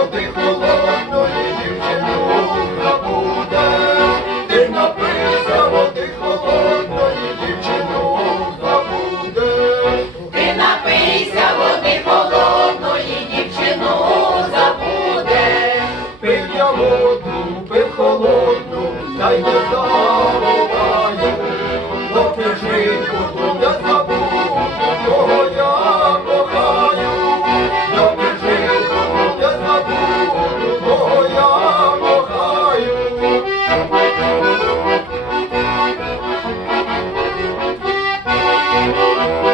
води холодної дівчинуха буде, ти напився води холодної дівчинуха буде, ти напийся води холодної дівчинуха забуде. пив я воду, пив холодну, та й не забуде. Thank you.